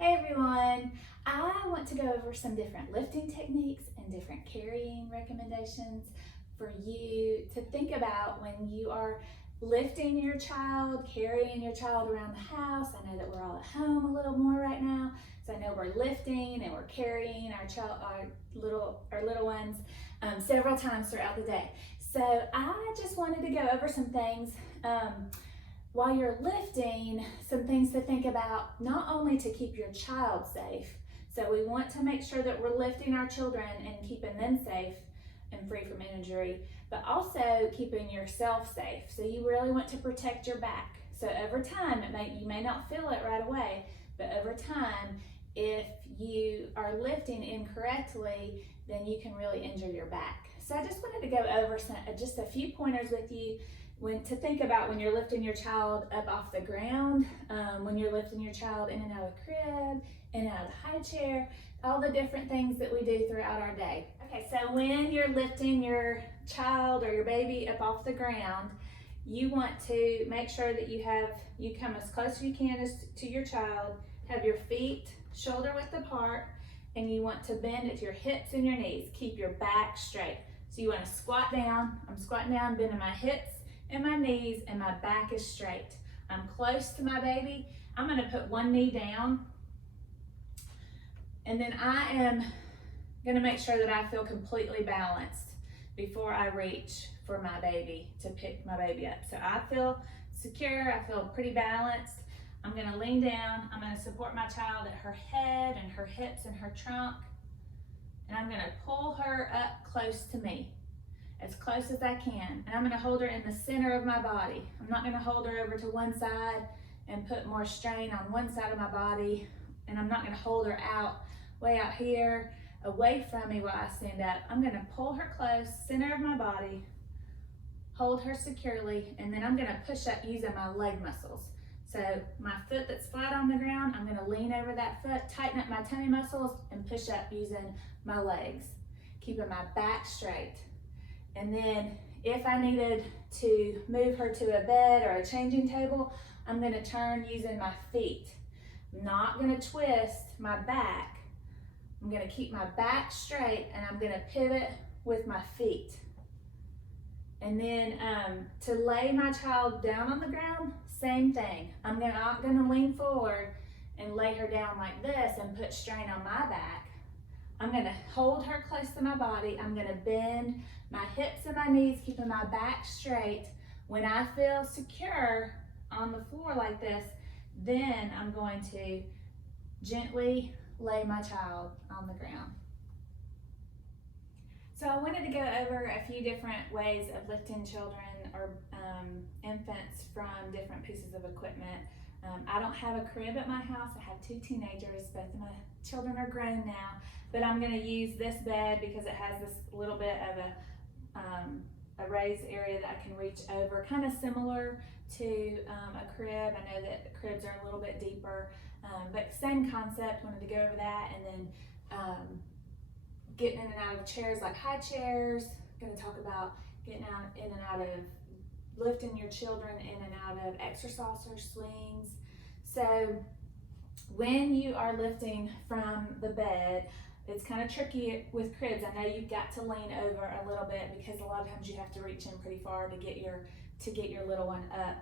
Hey everyone, I want to go over some different lifting techniques and different carrying recommendations for you to think about when you are lifting your child, carrying your child around the house. I know that we're all at home a little more right now, so I know we're lifting and we're carrying our little ones several times throughout the day. So I just wanted to go over some things while you're lifting, some things to think about, not only to keep your child safe. So we want to make sure that we're lifting our children and keeping them safe and free from injury, but also keeping yourself safe. So you really want to protect your back. So over time, you may not feel it right away, but over time, if you are lifting incorrectly, then you can really injure your back. So I just wanted to go over just a few pointers with you to think about when you're lifting your child up off the ground, when you're lifting your child in and out of the crib, in and out of the high chair, all the different things that we do throughout our day. Okay, so when you're lifting your child or your baby up off the ground, you want to make sure that you come as close as you can to your child, have your feet shoulder width apart, and you want to bend at your hips and your knees. Keep your back straight. So you want to squat down. I'm squatting down, bending my hips and my knees, and my back is straight. I'm close to my baby. I'm going to put one knee down, and then I am going to make sure that I feel completely balanced before I reach for my baby to pick my baby up. So I feel secure, I feel pretty balanced. I'm going to lean down, I'm going to support my child at her head and her hips and her trunk, and I'm going to pull her up close to me, as close as I can, and I'm going to hold her in the center of my body. I'm not going to hold her over to one side and put more strain on one side of my body, and I'm not going to hold her way out here away from me while I stand up. I'm going to pull her close, center of my body, hold her securely, and then I'm going to push up using my leg muscles. So my foot that's flat on the ground, I'm going to lean over that foot, tighten up my tummy muscles, and push up using my legs, keeping my back straight. And then if I needed to move her to a bed or a changing table, I'm going to turn using my feet. I'm not going to twist my back. I'm going to keep my back straight, and I'm going to pivot with my feet. And then to lay my child down on the ground, same thing. I'm not going to lean forward and lay her down like this and put strain on my back. I'm going to hold her close to my body. I'm going to bend my hips and my knees, keeping my back straight. When I feel secure on the floor like this, then I'm going to gently lay my child on the ground. So I wanted to go over a few different ways of lifting children or infants from different pieces of equipment. I don't have a crib at my house. I have two teenagers. Both of my children are grown now, but I'm going to use this bed because it has this little bit of a raised area that I can reach over, kind of similar to a crib. I know that cribs are a little bit deeper, but same concept. Wanted to go over that, and then getting in and out of chairs like high chairs. Going to talk about getting in and out of lifting your children in and out of exercisers, swings. So when you are lifting from the bed, it's kind of tricky with cribs. I know you've got to lean over a little bit because a lot of times you have to reach in pretty far to get your little one up.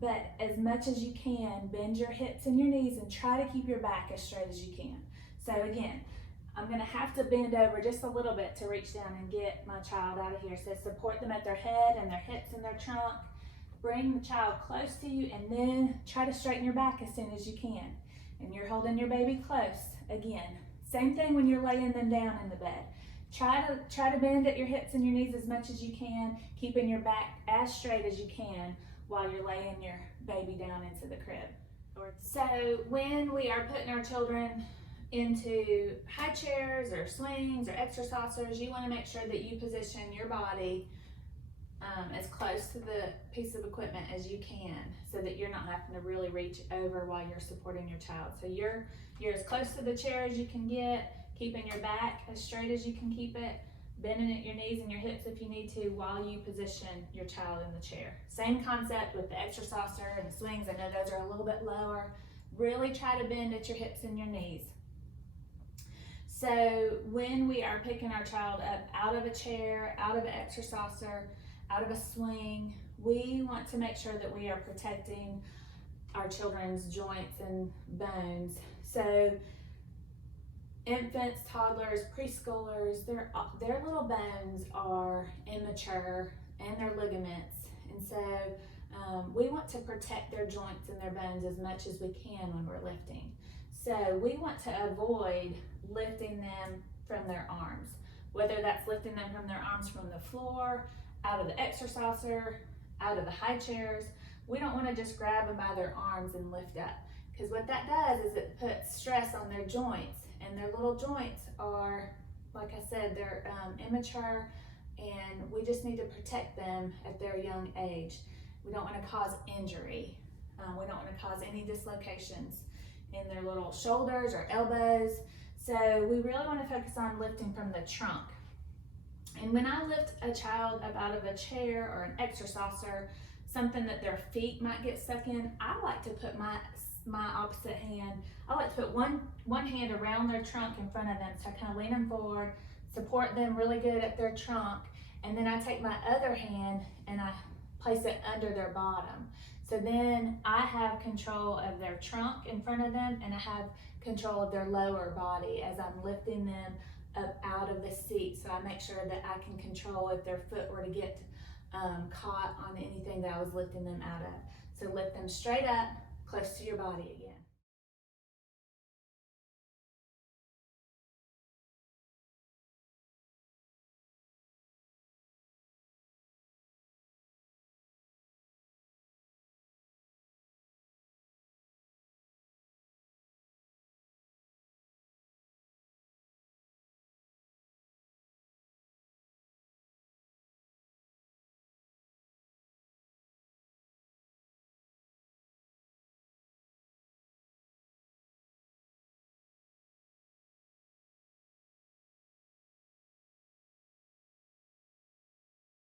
But as much as you can, bend your hips and your knees and try to keep your back as straight as you can. So again, I'm going to have to bend over just a little bit to reach down and get my child out of here. So support them at their head and their hips and their trunk. Bring the child close to you, and then try to straighten your back as soon as you can. And you're holding your baby close. Again, same thing when you're laying them down in the bed. Try to bend at your hips and your knees as much as you can, keeping your back as straight as you can while you're laying your baby down into the crib. So when we are putting our children into high chairs or swings or exercisers, you want to make sure that you position your body as close to the piece of equipment as you can, so that you're not having to really reach over while you're supporting your child. So you're as close to the chair as you can get, keeping your back as straight as you can keep it, bending at your knees and your hips if you need to while you position your child in the chair. Same concept with the exerciser and the swings. I know those are a little bit lower really try to bend at your hips and your knees. So when we are picking our child up out of a chair, out of an exerciser, out of a swing, we want to make sure that we are protecting our children's joints and bones. So infants, toddlers, preschoolers, their little bones are immature, and their ligaments. And so we want to protect their joints and their bones as much as we can when we're lifting. So we want to avoid lifting them from their arms, whether that's lifting them from their arms from the floor, out of the exerciser, out of the high chairs. We don't want to just grab them by their arms and lift up, because what that does is it puts stress on their joints, and their little joints are, like I said, they're immature, and we just need to protect them at their young age. We don't want to cause injury. We don't want to cause any dislocations in their little shoulders or elbows. So we really want to focus on lifting from the trunk. And when I lift a child up out of a chair or an exerciser, something that their feet might get stuck in, I like to put my opposite hand, I like to put one hand around their trunk in front of them. So I kind of lean them forward, support them really good at their trunk, and then I take my other hand and I place it under their bottom. So then I have control of their trunk in front of them, and I have control of their lower body as I'm lifting them up out of the seat. So I make sure that I can control if their foot were to get caught on anything that I was lifting them out of. So lift them straight up, close to your body again.